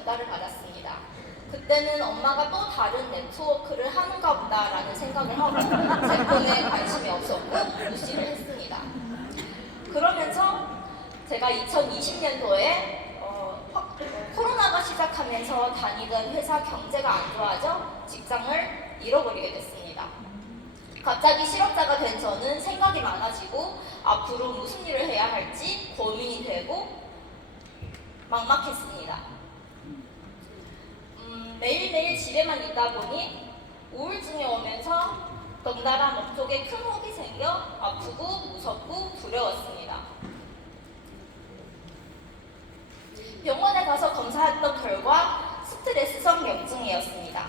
전달을 받았습니다. 그때는 엄마가 또 다른 네트워크를 하는가 보다라는 생각을 하고 제 폰에 관심이 없었고 무시를 했습니다. 그러면서 제가 2020년도에 코로나가 시작하면서 다니던 회사 경제가 안 좋아져 직장을 잃어버리게 됐습니다. 갑자기 실업자가 된 저는 생각이 많아지고 앞으로 무슨 일을 해야 할지 고민이 되고 막막했습니다. 매일매일 집에만 있다 보니 우울증이 오면서 덩달아 목쪽에 큰 혹이 생겨 아프고 무섭고 두려웠습니다. 병원에 가서 검사했던 결과 스트레스성 염증이었습니다.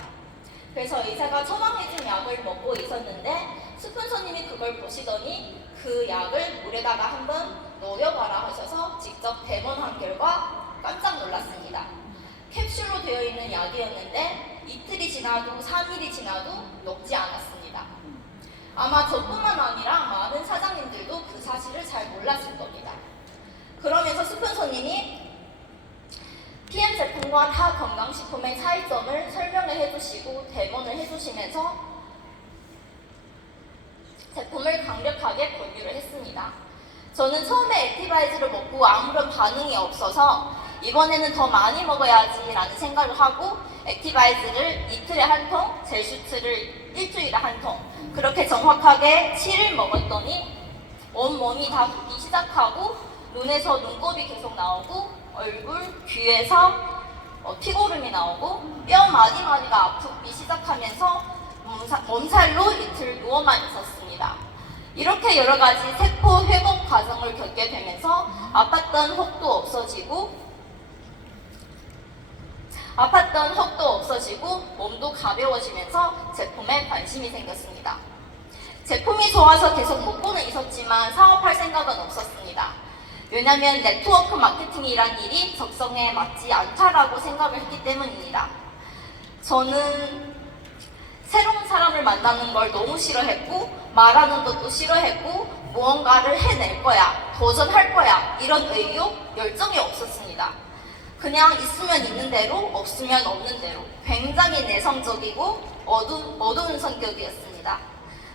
그래서 의사가 처방해준 약을 먹고 있었는데 스폰서님이 그걸 보시더니 그 약을 물에다가 한번 녹여봐라 하셔서 직접 대문한 결과 깜짝 놀랐습니다. 캡슐로 되어 있는 약이었는데 이틀이 지나도 3일이 지나도 녹지 않았습니다. 아마 저뿐만 아니라 많은 사장님들도 그 사실을 잘 몰랐을 겁니다. 그러면서 스폰서님이 PM 제품과 타 건강식품의 차이점을 설명을 해주시고 데모를 해주시면서 제품을 강력하게 권유를 했습니다. 저는 처음에 액티바이즈를 먹고 아무런 반응이 없어서 이번에는 더 많이 먹어야지 라는 생각을 하고 액티바이즈를 이틀에 한 통, 젤슈트를 일주일에 한 통, 그렇게 정확하게 7일 먹었더니 온몸이 다 붓기 시작하고 눈에서 눈곱이 계속 나오고 얼굴, 귀에서 피고름이 나오고 뼈 마디마디가 아프기 시작하면서 몸살로 이틀 누워만 있었습니다. 이렇게 여러 가지 세포 회복 과정을 겪게 되면서 아팠던 혹도 없어지고 몸도 가벼워지면서 제품에 관심이 생겼습니다. 제품이 좋아서 계속 먹고는 있었지만 사업할 생각은 없었습니다. 왜냐하면 네트워크 마케팅이란 일이 적성에 맞지 않다라고 생각을 했기 때문입니다. 저는 새로운 사람을 만나는 걸 너무 싫어했고 말하는 것도 싫어했고 무언가를 해낼 거야, 도전할 거야 이런 의욕, 열정이 없었습니다. 그냥 있으면 있는 대로 없으면 없는 대로 굉장히 내성적이고 어두운 성격이었습니다.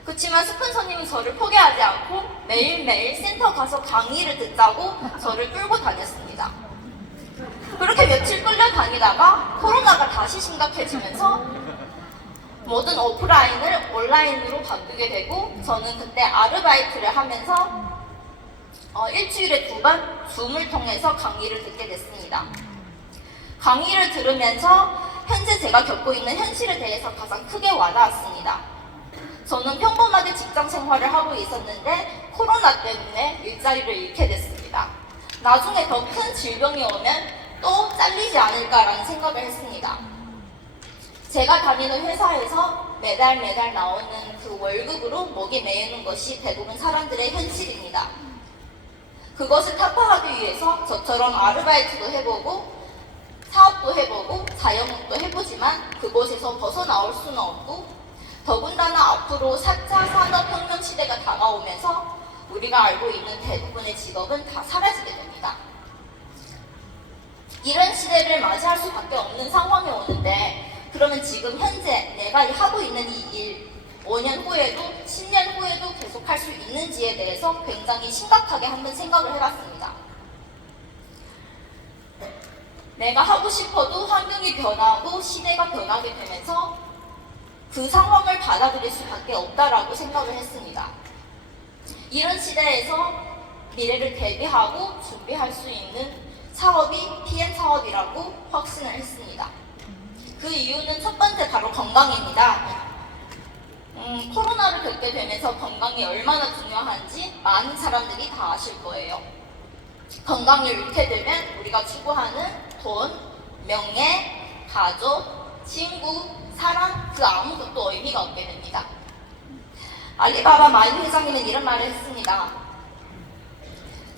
그렇지만 스폰서님은 저를 포기하지 않고 매일매일 센터 가서 강의를 듣자고 저를 끌고 다녔습니다. 그렇게 며칠 끌려다니다가 코로나가 다시 심각해지면서 모든 오프라인을 온라인으로 바꾸게 되고 저는 그때 아르바이트를 하면서 일주일에 2번 줌을 통해서 강의를 듣게 됐습니다. 강의를 들으면서 현재 제가 겪고 있는 현실에 대해서 가장 크게 와닿았습니다. 저는 평범하게 직장 생활을 하고 있었는데 코로나 때문에 일자리를 잃게 됐습니다. 나중에 더 큰 질병이 오면 또 잘리지 않을까라는 생각을 했습니다. 제가 다니는 회사에서 매달 나오는 그 월급으로 먹이 메우는 것이 대부분 사람들의 현실입니다. 그것을 타파하기 위해서 저처럼 아르바이트도 해보고 사업도 해보고 자영업도 해보지만 그곳에서 벗어나올 수는 없고 더군다나 앞으로 4차 산업혁명 시대가 다가오면서 우리가 알고 있는 대부분의 직업은 다 사라지게 됩니다. 이런 시대를 맞이할 수밖에 없는 상황이 오는데 그러면 지금 현재 내가 하고 있는 이 일 5년 후에도 10년 후에도 계속할 수 있는지에 대해서 굉장히 심각하게 한번 생각을 해봤습니다. 내가 하고 싶어도 환경이 변하고 시대가 변하게 되면서 그 상황을 받아들일 수밖에 없다라고 생각을 했습니다. 이런 시대에서 미래를 대비하고 준비할 수 있는 사업이 PM 사업이라고 확신을 했습니다. 그 이유는 첫 번째 바로 건강입니다. 코로나를 겪게 되면서 건강이 얼마나 중요한지 많은 사람들이 다 아실 거예요. 건강을 잃게 되면 우리가 추구하는 돈, 명예, 가족, 친구, 사랑 그 아무것도 의미가 없게 됩니다. 알리바바 마인 회장님은 이런 말을 했습니다.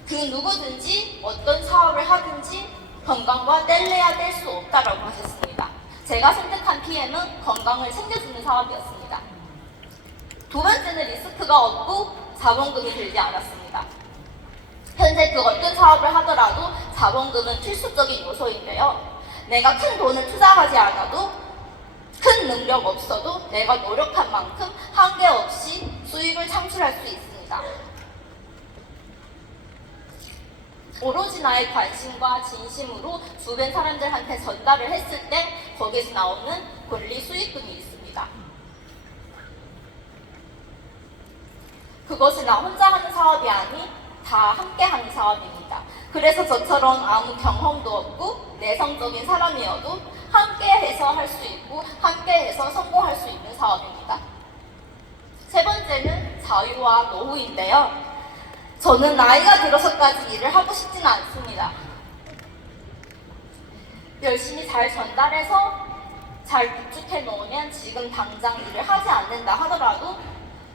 그 누구든지 어떤 사업을 하든지 건강과 뗄래야 뗄 수 없다라고 하셨습니다. 제가 선택한 PM은 건강을 챙겨주는 사업이었습니다. 두 번째는 리스크가 없고 자본금이 들지 않았습니다. 현재 그 어떤 사업을 하더라도 자본금은 필수적인 요소인데요. 내가 큰 돈을 투자하지 않아도 큰 능력 없어도 내가 노력한 만큼 한계 없이 수익을 창출할 수 있습니다. 오로지 나의 관심과 진심으로 주변 사람들한테 전달을 했을 때 거기서 나오는 권리 수익금이 있습니다. 그것이 나 혼자 하는 사업이 아닌 다 함께 하는 사업입니다. 그래서 저처럼 아무 경험도 없고 내성적인 사람이어도 함께해서 할 수 있고 함께해서 성공할 수 있는 사업입니다. 세 번째는 자유와 노후인데요. 저는 나이가 들어서까지 일을 하고 싶지는 않습니다. 열심히 잘 전달해서 잘 구축해 놓으면 지금 당장 일을 하지 않는다 하더라도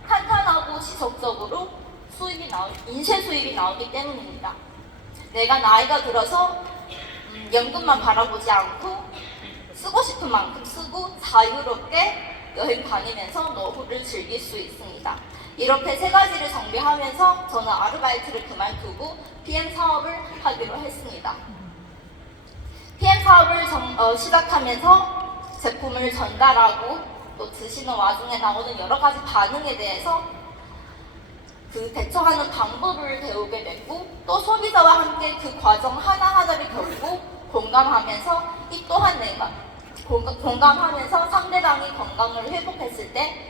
탄탄하고 지속적으로 인쇄 수입이 나오기 때문입니다. 내가 나이가 들어서 연금만 바라보지 않고 쓰고 싶은 만큼 쓰고 자유롭게 여행 다니면서 노후를 즐길 수 있습니다. 이렇게 세 가지를 정비하면서 저는 아르바이트를 그만두고 PM 사업을 하기로 했습니다. PM 사업을 시작하면서 제품을 전달하고 또 드시는 와중에 나오는 여러 가지 반응에 대해서 그 대처하는 방법을 배우게 됐고 또 소비자와 함께 그 과정 하나하나를 겪고 공감하면서 이 또한 내가 공감하면서 상대방이 건강을 회복했을 때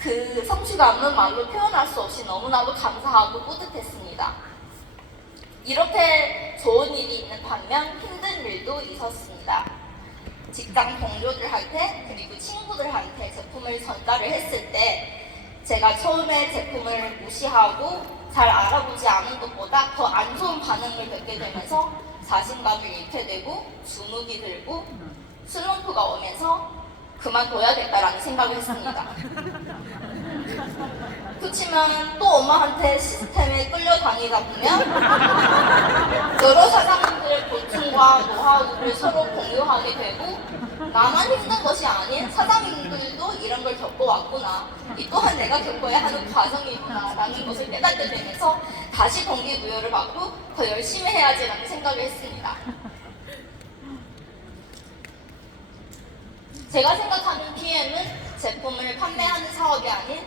그 성취감은 말로 표현할 수 없이 너무나도 감사하고 뿌듯했습니다. 이렇게 좋은 일이 있는 반면 힘든 일도 있었습니다. 직장 동료들한테 그리고 친구들한테 제품을 전달을 했을 때 제가 처음에 제품을 무시하고 잘 알아보지 않은 것보다 더 안 좋은 반응을 겪게 되면서 자신감을 잃게 되고 주눅이 들고 슬럼프가 오면서 그만둬야겠다라는 생각을 했습니다. 그렇지만 또 엄마한테 시스템에 끌려다니다 보면 여러 사장님들의 고충과 노하우를 서로 공유하게 되고 나만 힘든 것이 아닌 사장님들도 이런 걸 겪어왔구나. 이 또한 내가 겪어야 하는 과정이구나 라는 것을 깨닫게 되면서 다시 동기부여를 받고 더 열심히 해야지라는 생각을 했습니다. 제가 생각하는 PM은 제품을 판매하는 사업이 아닌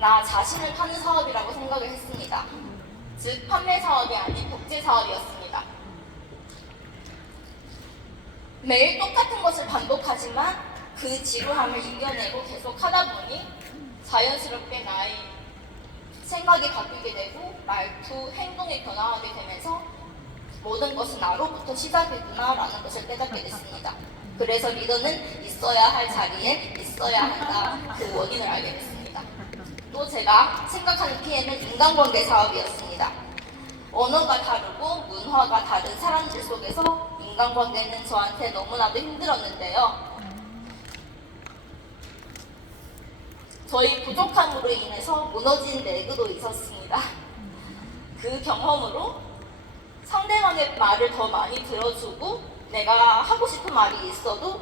나 자신을 파는 사업이라고 생각을 했습니다. 즉 판매 사업이 아닌 복제 사업이었습니다. 매일 똑같은 것을 반복하지만 그 지루함을 이겨내고 계속 하다 보니 자연스럽게 나의 생각이 바뀌게 되고 말투, 행동이 변화하게 되면서 모든 것은 나로부터 시작이구나 라는 것을 깨닫게 됐습니다. 그래서 리더는 있어야 할 자리에 있어야 한다 그 원인을 알게 됐습니다. 또 제가 생각하는 PM은 인간관계 사업이었습니다. 언어가 다르고 문화가 다른 사람들 속에서 인간관계는 저한테 너무나도 힘들었는데요. 저희 부족함으로 인해서 무너진 레그도 있었습니다. 그 경험으로 상대방의 말을 더 많이 들어주고 내가 하고 싶은 말이 있어도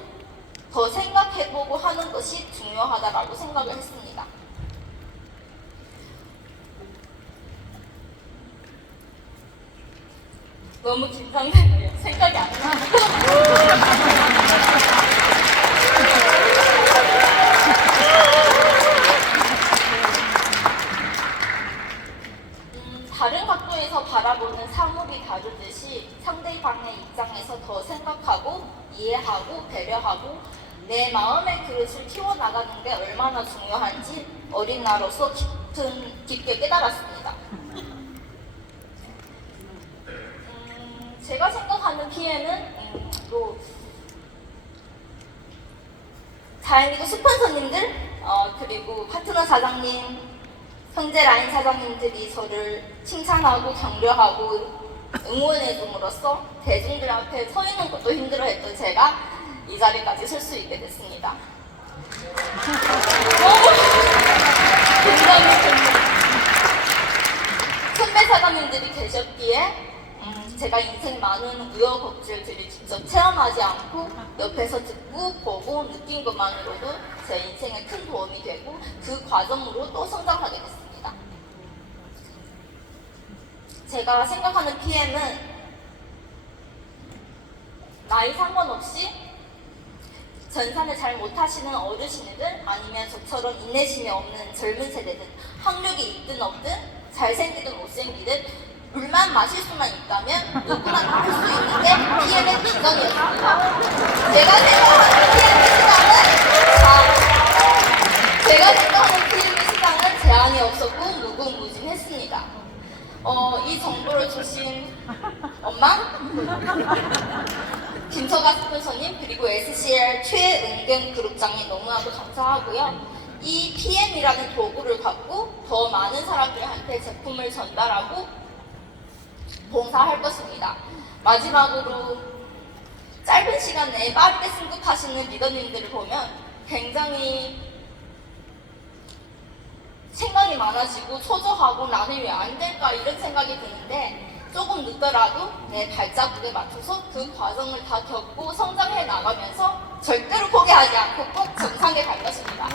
더 생각해보고 하는 것이 중요하다라고 생각을 했습니다. 너무 긴장되네요. 생각이 안 나요. 다른 각도에서 바라보는 사물이 다르듯이 상대방의 입장에서 더 생각하고 이해하고 배려하고 내 마음의 그릇을 키워나가는 게 얼마나 중요한지 어린 나로서 깊게 깨달았습니다. 제가 생각하는 PM은 다행히도 스폰서님들 그리고 파트너 사장님 형제 라인 사장님들이 저를 칭찬하고 격려하고 응원해줌으로써 대중들 앞에 서 있는 것도 힘들어했던 제가 이 자리까지 설 수 있게 됐습니다. 선배 사장님들이 계셨기에 제가 인생 많은 우여곡절들을 직접 체험하지 않고 옆에서 듣고 보고 느낀 것만으로도 제 인생에 큰 도움이 되고 그 과정으로 또 성장하게 됐습니다. 제가 생각하는 PM은 나이 상관없이 전산을 잘 못하시는 어르신이든 아니면 저처럼 인내심이 없는 젊은 세대든 학력이 있든 없든 잘생기든 못생기든 물만 마실 수만 있다면 누구나 다 할 수 있는 게 PM의 비전이었습니다. 제가 생각하는 PM의 시장은 제한이 없었고 무궁무진했습니다. 이 정보를 주신 엄마, 김서가 스폰서님, 그리고 SCL 최은경 그룹장님 너무나도 감사하고요. 이 PM이라는 도구를 갖고 더 많은 사람들한테 제품을 전달하고 봉사할 것입니다. 마지막으로 짧은 시간 내에 빠르게 승급하시는 리더님들을 보면 굉장히 생각이 많아지고 초조하고 나는 왜 안 될까 이런 생각이 드는데 조금 늦더라도 내 발자국에 맞춰서 그 과정을 다 겪고 성장해 나가면서 절대로 포기하지 않고 꼭 정상에 갈 것입니다.